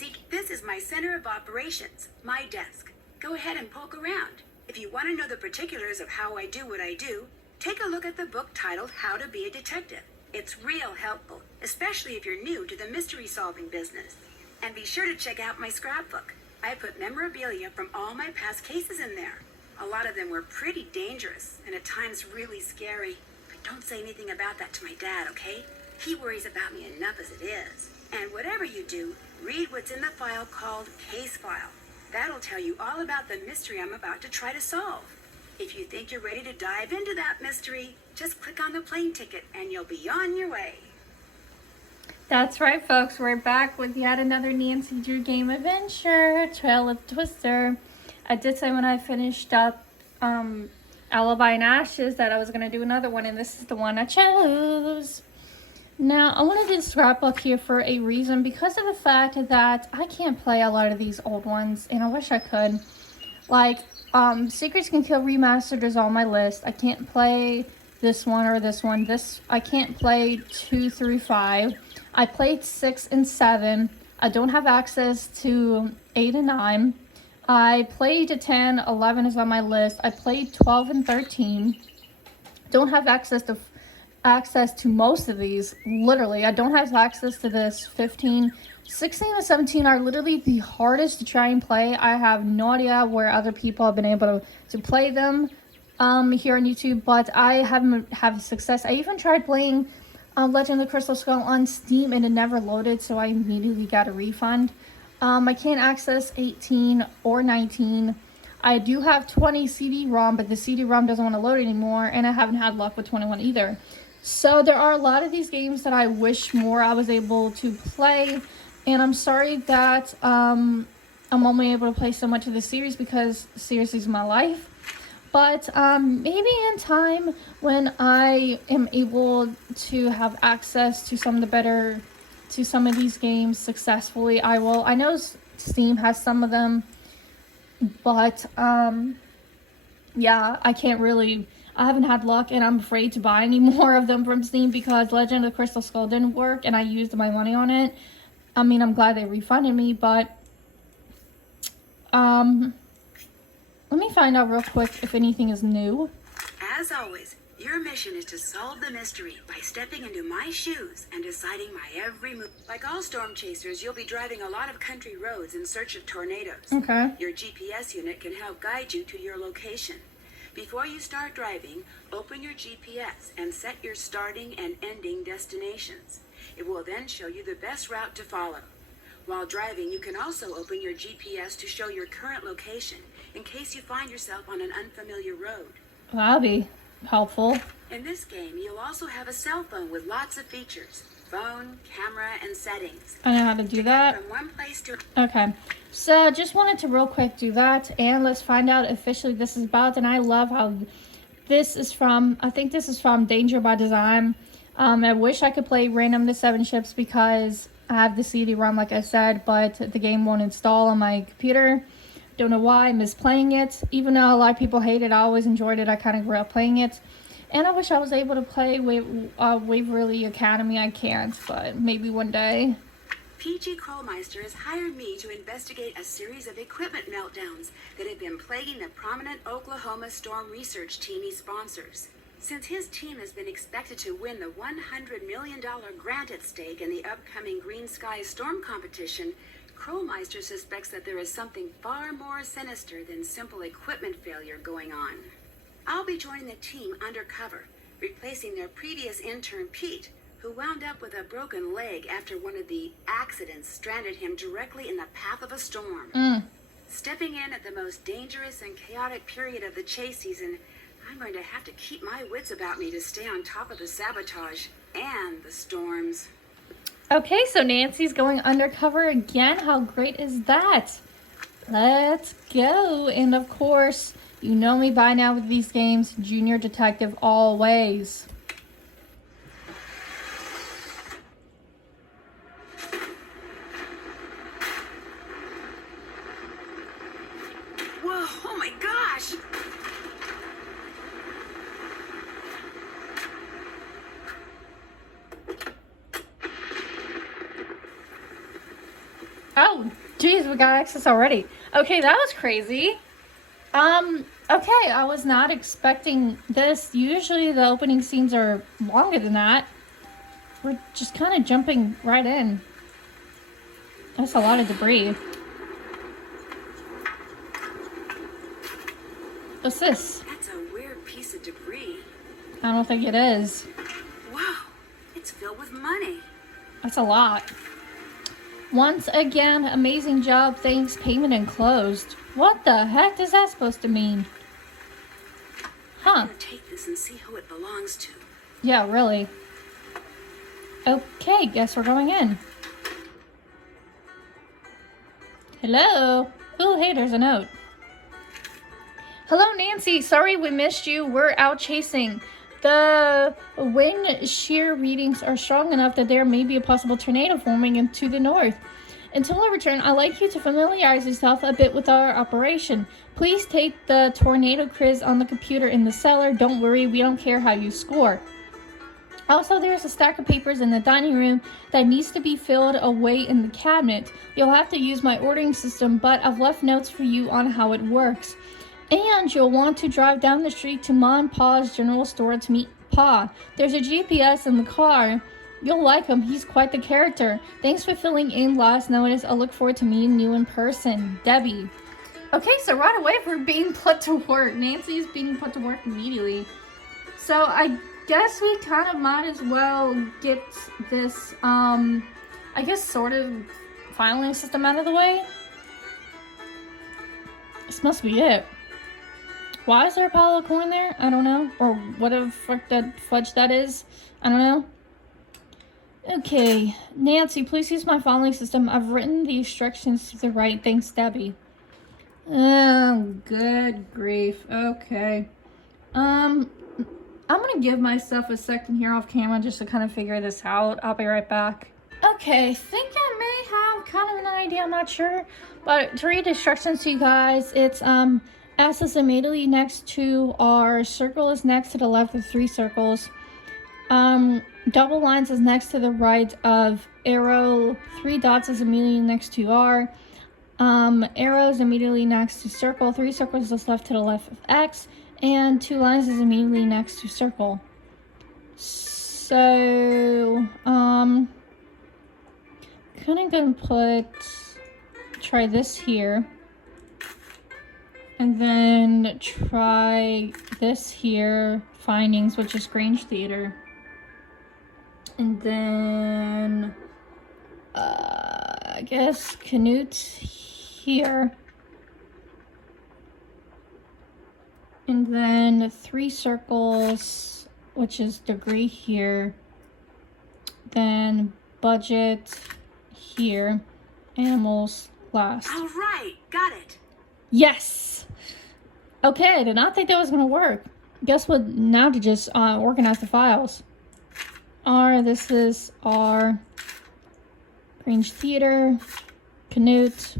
Nancy. This is my center of operations, my desk. Go ahead and poke around. If you want to know the particulars of how I do what I do, take a look at the book titled How to Be a Detective. It's real helpful, especially if you're new to the mystery-solving business. And be sure to check out my scrapbook. I put memorabilia from all my past cases in there. A lot of them were pretty dangerous and at times really scary. But don't say anything about that to my dad, okay? He worries about me enough as it is. And whatever you do, read what's in the file called Case File. That'll tell you all about the mystery I'm about to try to solve. If you think you're ready to dive into that mystery, just click on the plane ticket and you'll be on your way. That's right, folks. We're back with yet another Nancy Drew game adventure, Trail of Twister. I did say when I finished up Alibi and Ashes that I was going to do another one, and this is the one I chose. Now, I wanted to scrapbook here for a reason, because of the fact that I can't play a lot of these old ones, and I wish I could. Like, Secrets Can Kill Remastered is on my list. I can't play this one or this one. I can't play 2 through 5. I played 6 and 7. I don't have access to 8 and 9. I played 10, 11 is on my list. I played 12 and 13. Don't have access to most of these. Literally, I don't have access to this. 15, 16 and 17 are literally the hardest to try and play. I have no idea where other people have been able to play them here on YouTube, but I haven't had success. I even tried playing Legend of the Crystal Skull on Steam and it never loaded, so I immediately got a refund. I can't access 18 or 19. I do have 20 CD-ROM, but the CD-ROM doesn't want to load anymore, and I haven't had luck with 21 either. So there are a lot of these games that I wish more I was able to play, and I'm sorry that I'm only able to play so much of the series, because the series is my life. But maybe in time, when I am able to have access to some of these games successfully, I will. I know Steam has some of them, but yeah, I haven't had luck, and I'm afraid to buy any more of them from Steam because Legend of the Crystal Skull didn't work and I used my money on it. I mean, I'm glad they refunded me, but let me find out real quick if anything is new. As always, your mission is to solve the mystery by stepping into my shoes and deciding my every move. Like all storm chasers, you'll be driving a lot of country roads in search of tornadoes. Okay. Your GPS unit can help guide you to your location. Before you start driving, open your GPS and set your starting and ending destinations. It will then show you the best route to follow. While driving, you can also open your GPS to show your current location in case you find yourself on an unfamiliar road. That'll be helpful. In this game, you'll also have a cell phone with lots of features. Phone, camera, and settings. I know how to do that. From one place to... Okay. So I just wanted to real quick do that, and let's find out officially this is about. And I love how this is from, I think this is from Danger by Design. I wish I could play Random to 7 Ships because I have the CD-ROM, like I said, but the game won't install on my computer. Don't know why. I miss playing it. Even though a lot of people hate it, I always enjoyed it. I kind of grew up playing it. And I wish I was able to play Waverly Academy. I can't, but maybe one day. PG Krolmeister has hired me to investigate a series of equipment meltdowns that have been plaguing the prominent Oklahoma storm research team he sponsors. Since his team has been expected to win the $100 million grant at stake in the upcoming Green Sky Storm competition, Krolmeister suspects that there is something far more sinister than simple equipment failure going on. I'll be joining the team Undercover, replacing their previous intern Pete, who wound up with a broken leg after one of the accidents stranded him directly in the path of a storm. Stepping in at the most dangerous and chaotic period of the chase season, I'm going to have to keep my wits about me to stay on top of the sabotage and the storms. Okay, so Nancy's going undercover again. How great is that? Let's go. And of course, you know me by now with these games, Junior Detective always. Whoa, oh my gosh! Oh, we got access already. Okay, that was crazy. Okay, I was not expecting this. Usually the opening scenes are longer than that. We're just kind of jumping right in. That's a lot of debris. What's this? That's a weird piece of debris. I don't think it is. Wow, it's filled with money. That's a lot. Once again, amazing job. Thanks. Payment enclosed. What the heck is that supposed to mean? Huh. I'm gonna take this and see who it belongs to. Yeah, really. Okay, guess we're going in. Hello? Ooh, hey, there's a note. Hello, Nancy. Sorry we missed you. We're out chasing. The wind shear readings are strong enough that there may be a possible tornado forming into the north. Until I return, I'd like you to familiarize yourself a bit with our operation. Please take the tornado quiz on the computer in the cellar. Don't worry, we don't care how you score. Also, there's a stack of papers in the dining room that needs to be filled away in the cabinet. You'll have to use my ordering system, but I've left notes for you on how it works. And you'll want to drive down the street to Ma and Pa's general store to meet Pa. There's a GPS in the car. You'll like him. He's quite the character. Thanks for filling in last notice. I look forward to meeting you in person. Debbie. Okay, so right away we're being put to work. Nancy's being put to work immediately. So I guess we kind of might as well get this, I guess sort of filing system out of the way. This must be it. Why is there a pile of corn there? I don't know. Or whatever fuck that fudge that is. I don't know. Okay. Nancy, please use my filing system. I've written the instructions to the right. Thanks, Debbie. Oh, good grief. Okay. I'm gonna give myself a second here off camera just to kind of figure this out. I'll be right back. Okay, I think I may have kind of an idea. I'm not sure. But to read instructions to you guys, it's, S is immediately next to R, circle is next to the left of 3 circles. Double lines is next to the right of arrow, 3 dots is immediately next to R. Arrow is immediately next to circle, 3 circles is left to the left of X, and 2 lines is immediately next to circle. So, kind of gonna try this here. And then try this here, findings, which is Grange Theater. And then, I guess Canute here. And then 3 circles, which is degree here. Then budget here. Animals last. All right, got it. Yes! Okay, I did not think that was going to work. Guess what? Now to just organize the files. This is R. Grange Theater. Canute.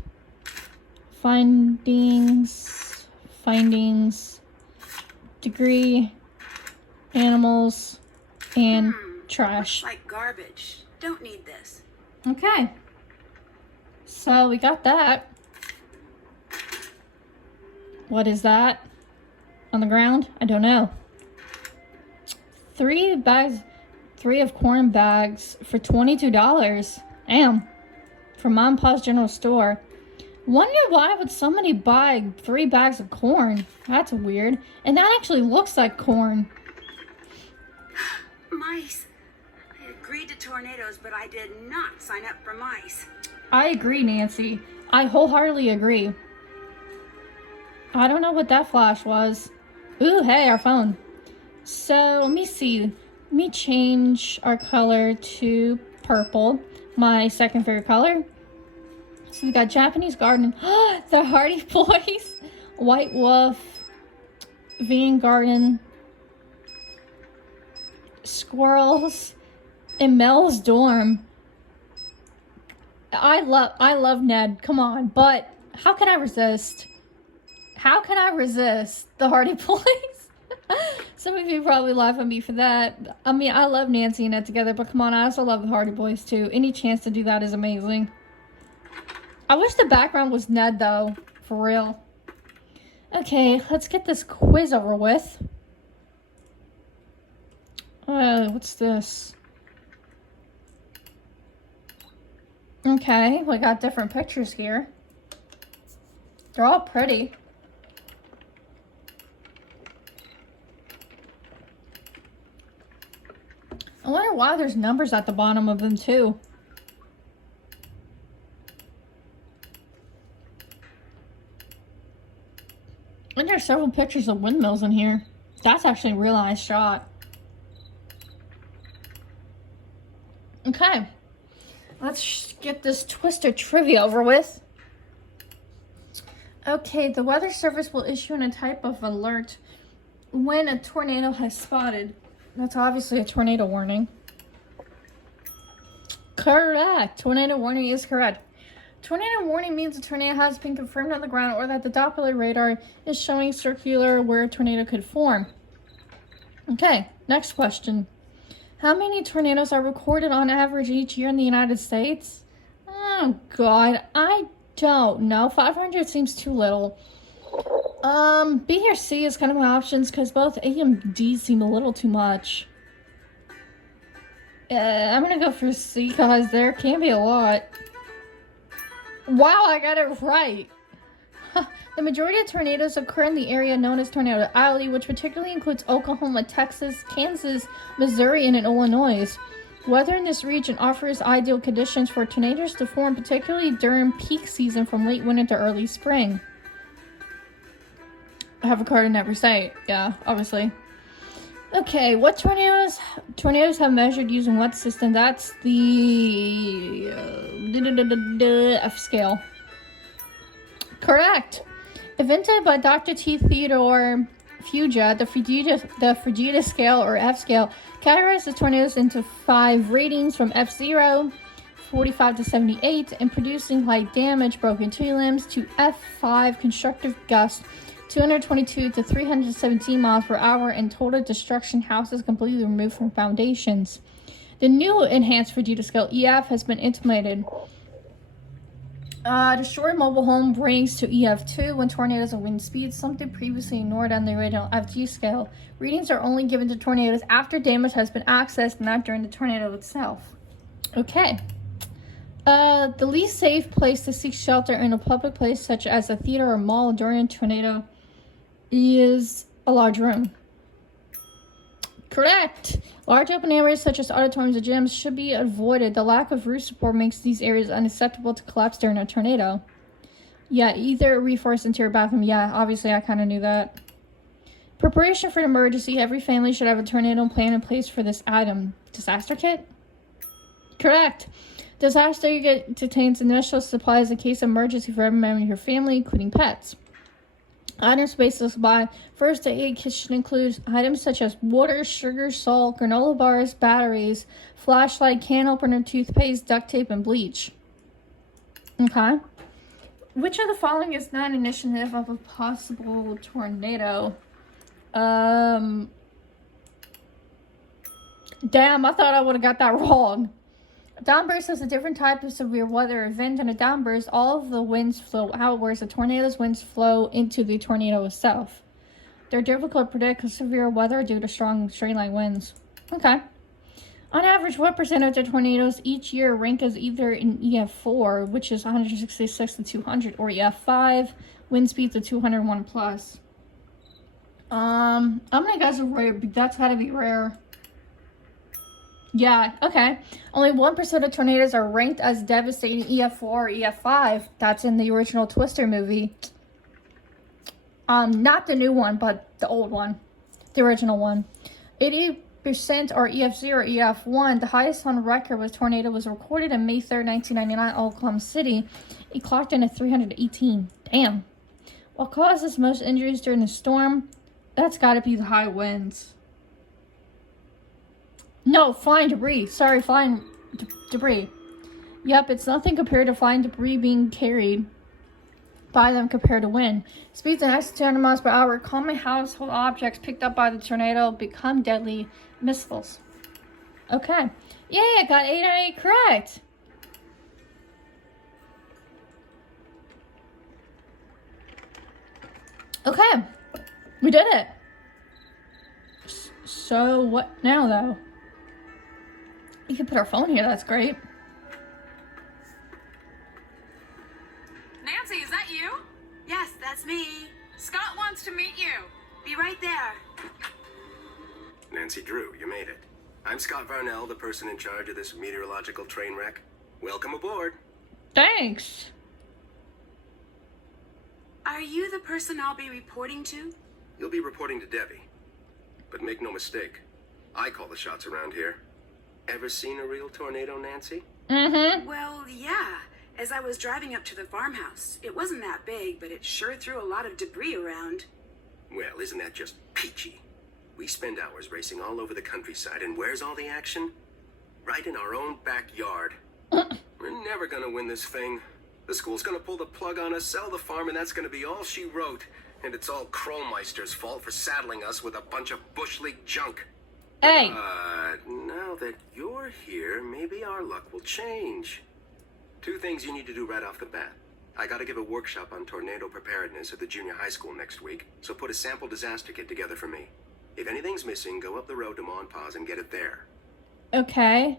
Findings. Degree. Animals. And trash. Looks like garbage. Don't need this. Okay. So we got that. What is that? On the ground? I don't know. 3 of corn bags for $22. Damn. From Mom and Pa's general store. Wonder why would somebody buy 3 bags of corn? That's weird. And that actually looks like corn. Mice. I agreed to tornadoes, but I did not sign up for mice. I agree, Nancy. I wholeheartedly agree. I don't know what that flash was. Ooh, hey, our phone. So, let me see. Let me change our color to purple. My second favorite color. So, we got Japanese Garden. The Hardy Boys. White Wolf. Vegan Garden. Squirrels. And Mel's Dorm. I love Ned. Come on. But, how can I resist? How can I resist the Hardy Boys? Some of you probably laugh at me for that. I mean, I love Nancy and Ned together, but come on, I also love the Hardy Boys too. Any chance to do that is amazing. I wish the background was Ned, though. For real. Okay, let's get this quiz over with. What's this? Okay, we got different pictures here. They're all pretty. I wonder why there's numbers at the bottom of them, too. And there's several pictures of windmills in here. That's actually a realized shot. Okay. Let's get this Twister trivia over with. Okay, the Weather Service will issue a type of alert when a tornado has spotted. That's obviously a tornado warning. Correct. Tornado warning is correct. Tornado warning means a tornado has been confirmed on the ground or that the Doppler radar is showing circular where a tornado could form. Okay, next question. How many tornadoes are recorded on average each year in the United States? Oh, God, I don't know. 500 seems too little. B or C is kind of my options because both A and D seem a little too much. I'm going to go for C because there can be a lot. Wow, I got it right. The majority of tornadoes occur in the area known as Tornado Alley, which particularly includes Oklahoma, Texas, Kansas, Missouri, and Illinois. Weather in this region offers ideal conditions for tornadoes to form, particularly during peak season from late winter to early spring. I have a card in every state. Yeah, obviously. Okay, what tornadoes have measured using what system? That's the F scale. Correct. Invented by Dr. T. Theodore Fugia, the Fujita scale or F scale categorizes tornadoes into 5 ratings from F0, 45 to 78, and producing light damage, broken tree limbs, to F5, constructive gusts, 222 to 317 miles per hour, and total destruction, houses completely removed from foundations. The new enhanced Fujita scale EF has been implemented. Destroyed mobile home brings to EF2 when tornadoes and wind speeds, something previously ignored on the original FG scale. Readings are only given to tornadoes after damage has been accessed, not during the tornado itself. Okay. The least safe place to seek shelter in a public place such as a theater or mall during a tornado is a large room. Correct. Large open areas such as auditoriums and gyms should be avoided. The lack of roof support makes these areas unacceptable to collapse during a tornado. Yeah, either a reinforced interior bathroom. Yeah, obviously I kind of knew that. Preparation for an emergency. Every family should have a tornado plan in place for this item. Disaster kit? Correct. Disaster kit contains initial supplies in case of emergency for every member of your family, including pets. Items based on supply. First aid kit should include items such as water, sugar, salt, granola bars, batteries, flashlight, can opener, toothpaste, duct tape, and bleach. Okay. Which of the following is not initiative of a possible tornado? Damn, I thought I would have got that wrong. A downburst is a different type of severe weather event. In a downburst, all of the winds flow out, whereas a tornado's winds flow into the tornado itself. They're difficult to predict because severe weather due to strong straight-line winds. Okay. On average, what percent of the tornadoes each year rank as either in EF4, which is 166 to 200, or EF5, wind speeds of 201 plus? I'm gonna guess rare, but that's gotta be rare. Yeah, okay. Only 1% of tornadoes are ranked as devastating EF4 or EF5. That's in the original Twister movie. Not the new one, but the old one. The original one. 80% are EF0 or EF1. The highest on record was tornado was recorded on May 3rd, 1999, Oklahoma City. It clocked in at 318. Damn. What causes most injuries during the storm? That's gotta be the high winds. No, flying debris. Sorry, flying debris. Yep, it's nothing compared to flying debris being carried by them compared to wind. Speeds in excess of 200 miles per hour. Common household objects picked up by the tornado become deadly missiles. Okay. Yay, I got 8 out of 8 correct. Okay, we did it. So what now, though? You can put our phone here. That's great. Nancy, is that you? Yes, that's me. Scott wants to meet you. Be right there. Nancy Drew, you made it. I'm Scott Varnell, the person in charge of this meteorological train wreck. Welcome aboard. Thanks. Are you the person I'll be reporting to? You'll be reporting to Debbie. But make no mistake, I call the shots around here. Ever seen a real tornado, Nancy? Mm-hmm. Well, yeah. As I was driving up to the farmhouse, it wasn't that big, but it sure threw a lot of debris around. Well, isn't that just peachy? We spend hours racing all over the countryside, and where's all the action? Right in our own backyard. We're never gonna win this thing. The school's gonna pull the plug on us, sell the farm, and that's gonna be all she wrote. And it's all Krolmeister's fault for saddling us with a bunch of Bush League junk. Hey. Now that you're here, maybe our luck will change. 2 things you need to do right off the bat. I gotta give a workshop on tornado preparedness at the junior high school next week, so put a sample disaster kit together for me. If anything's missing, go up the road to Ma and Pa's and get it there. Okay.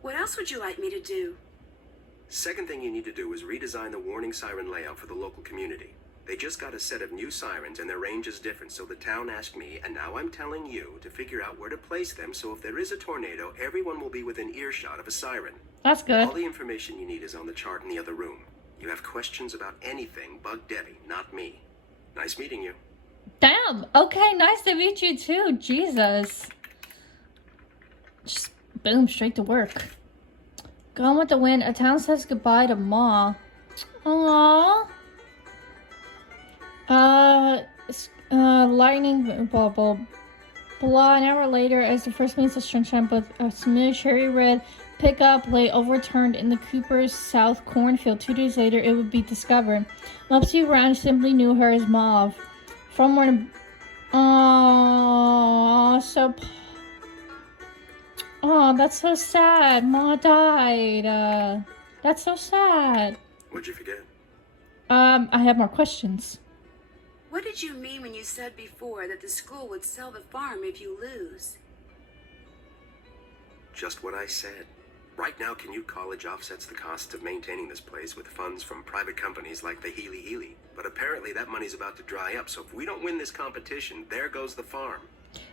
What else would you like me to do? Second thing you need to do is redesign the warning siren layout for the local community. They just got a set of new sirens and their range is different, so the town asked me, and now I'm telling you, to figure out where to place them so if there is a tornado, everyone will be within earshot of a siren. That's good. All the information you need is on the chart in the other room. You have questions about anything, bug Debbie, not me. Nice meeting you. Damn. Okay, nice to meet you too. Jesus. Just boom, straight to work. Gone with the wind. A town says goodbye to Ma. Aww. Lightning, blah, blah, blah. An hour later, as the first means of sunshine, both a smooth cherry red pickup lay overturned in the Cooper's South cornfield. 2 days later, it would be discovered. Mopsy Brown simply knew her as Mauve. From when, that's so sad. Ma died. That's so sad. What'd you forget? I have more questions. What did you mean when you said before that the school would sell the farm if you lose? Just what I said. Right now, Canute College offsets the costs of maintaining this place with funds from private companies like the Healy. But apparently that money's about to dry up, so if we don't win this competition, there goes the farm.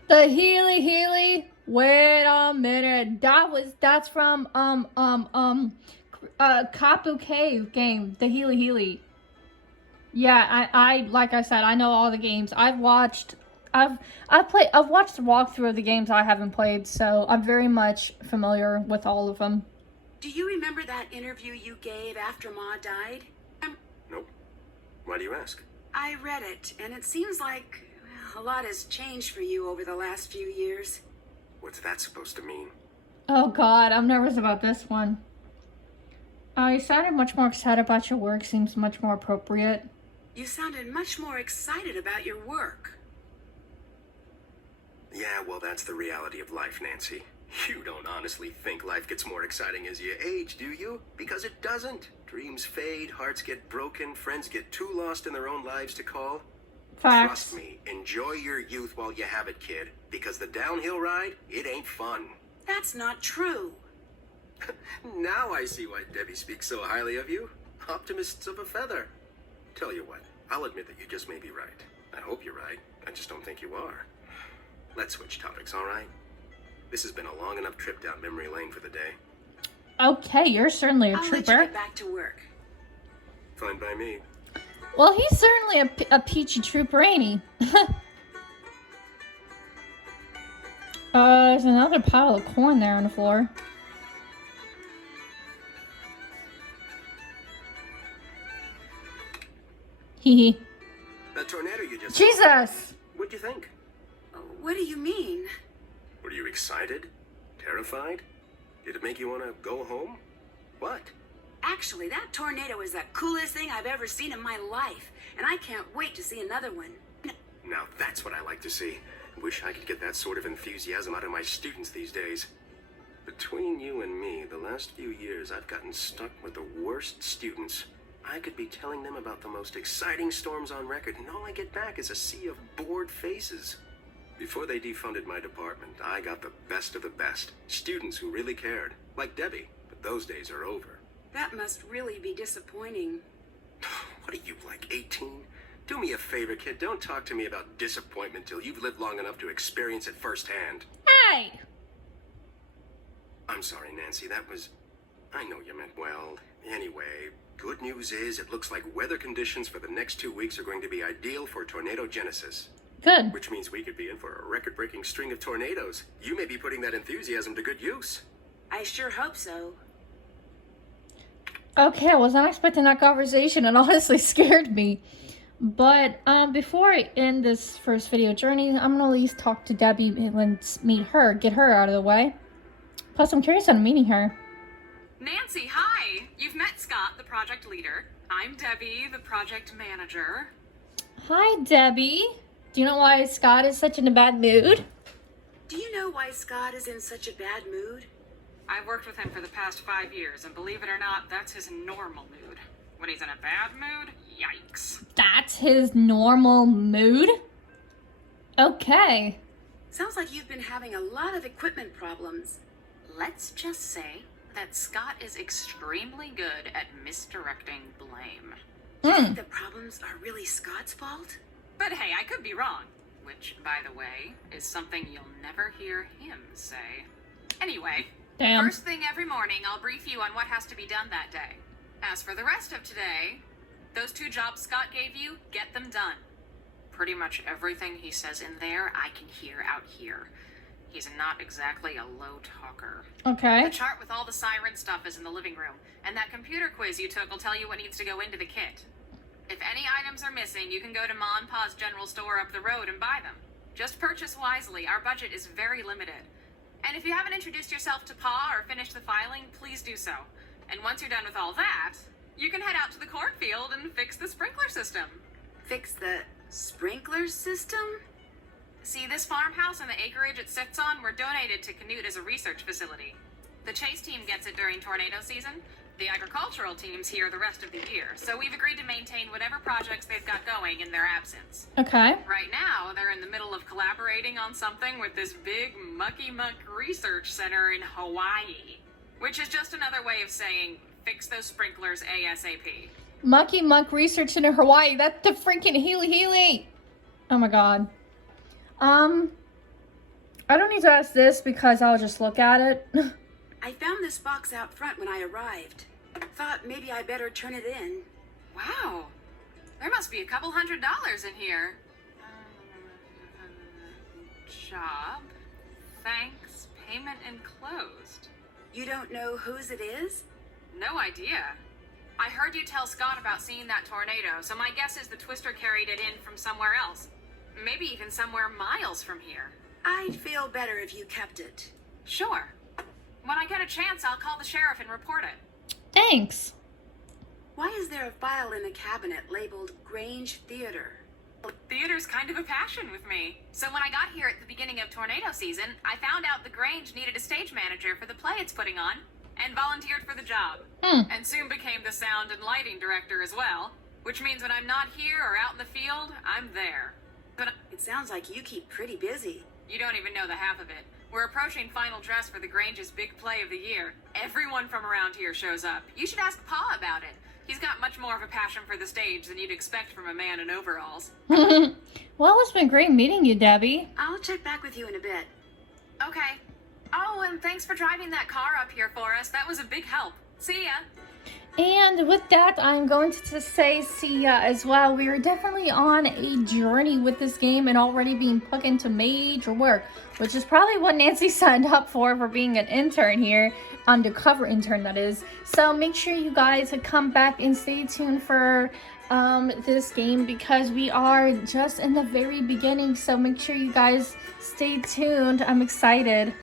The Healy. Wait a minute. That's from Kapu Cave game. The Healy. Yeah, I like I said, I know all the games. I've watched the walkthrough of the games I haven't played, so I'm very much familiar with all of them. Do you remember that interview you gave after Ma died? Nope. Why do you ask? I read it, and it seems like a lot has changed for you over the last few years. What's that supposed to mean? Oh God, I'm nervous about this one. You sounded much more excited about your work. Seems much more appropriate. You sounded much more excited about your work. Yeah, well, that's the reality of life, Nancy. You don't honestly think life gets more exciting as you age, do you? Because it doesn't. Dreams fade, hearts get broken, friends get too lost in their own lives to call. Facts. Trust me, enjoy your youth while you have it, kid. Because the downhill ride, it ain't fun. That's not true. Now I see why Debbie speaks so highly of you. Optimists of a feather. Tell you what, I'll admit that you just may be right. I hope you're right. I just don't think you are. Let's switch topics, all right? This has been a long enough trip down memory lane for the day. Okay, you're certainly a I'll let you trooper. get back to work. Fine by me. Well, he's certainly a peachy trooper, ain't he? There's another pile of corn there on the floor. Hee hee. That tornado you just Jesus! What'd you think? What do you mean? Were you excited? Terrified? Did it make you want to go home? What? Actually, that tornado is the coolest thing I've ever seen in my life, and I can't wait to see another one. Now that's what I like to see. Wish I could get that sort of enthusiasm out of my students these days. Between you and me, the last few years I've gotten stuck with the worst students. I could be telling them about the most exciting storms on record, and all I get back is a sea of bored faces. Before they defunded my department, I got the best of the best. Students who really cared, like Debbie, but those days are over. That must really be disappointing. What are you, like 18? Do me a favor, kid. Don't talk to me about disappointment till you've lived long enough to experience it firsthand. Hey! I'm sorry, Nancy. I know you meant well. Anyway, good news is it looks like weather conditions for the next 2 weeks are going to be ideal for tornado genesis. Good. Which means we could be in for a record-breaking string of tornadoes. You may be putting that enthusiasm to good use. I sure hope so. Okay, I was not expecting that conversation. It honestly scared me. But before I end this first video journey, I'm gonna at least talk to Debbie and meet her, get her out of the way. Plus, I'm curious on meeting her. Nancy, hi! You've met Scott, the project leader. I'm Debbie, the project manager. Hi, Debbie. Do you know why Scott is such in a bad mood? Do you know why Scott is in such a bad mood? I've worked with him for the past 5 years, and believe it or not, that's his normal mood. When he's in a bad mood, yikes. That's his normal mood? Okay. Sounds like you've been having a lot of equipment problems. Let's just say that Scott is extremely good at misdirecting blame. Do you think the problems are really Scott's fault? But hey, I could be wrong. Which, by the way, is something you'll never hear him say. Anyway, Damn. First thing every morning, I'll brief you on what has to be done that day. As for the rest of today, those 2 jobs Scott gave you, get them done. Pretty much everything he says in there, I can hear out here. He's not exactly a low talker. Okay. The chart with all the siren stuff is in the living room, and that computer quiz you took will tell you what needs to go into the kit. If any items are missing, you can go to Ma and Pa's general store up the road and buy them. Just purchase wisely. Our budget is very limited. And if you haven't introduced yourself to Pa or finished the filing, please do so. And once you're done with all that, you can head out to the cornfield and fix the sprinkler system. Fix the sprinkler system? See, this farmhouse and the acreage it sits on were donated to Canute as a research facility. The chase team gets it during tornado season. The agricultural team's here the rest of the year, so we've agreed to maintain whatever projects they've got going in their absence. Okay. Right now, they're in the middle of collaborating on something with this big mucky-muck research center in Hawaii, which is just another way of saying, fix those sprinklers ASAP. Mucky Muck Research Center Hawaii. That's the freaking Healy. Oh my god. I don't need to ask this because I'll just look at it. I found this box out front when I arrived. Thought maybe I better turn it in. Wow. There must be a couple $100 in here. Job. Thanks. Payment enclosed. You don't know whose it is? No idea. I heard you tell Scott about seeing that tornado, so my guess is the Twister carried it in from somewhere else. Maybe even somewhere miles from here. I'd feel better if you kept it. Sure. When I get a chance, I'll call the sheriff and report it. Thanks. Why is there a file in the cabinet labeled Grange Theater? Theater's kind of a passion with me. So when I got here at the beginning of tornado season, I found out the Grange needed a stage manager for the play it's putting on, and volunteered for the job. And soon became the sound and lighting director as well, which means when I'm not here or out in the field, I'm there. But It sounds like you keep pretty busy. you don't even know the half of it. We're approaching final dress for the Grange's big play of the year. Everyone from around here shows up. You should ask Pa about it. He's got much more of a passion for the stage than you'd expect from a man in overalls. Well, it's been great meeting you, Debbie. I'll check back with you in a bit. Okay. Oh, and thanks for driving that car up here for us. That was a big help. See ya. And with that, I'm going to just say see ya as well. We are definitely on a journey with this game and already being put into major work, which is probably what Nancy signed up for being an intern here. Undercover intern, that is. So make sure you guys come back and stay tuned for this game because we are just in the very beginning. So make sure you guys stay tuned. I'm excited.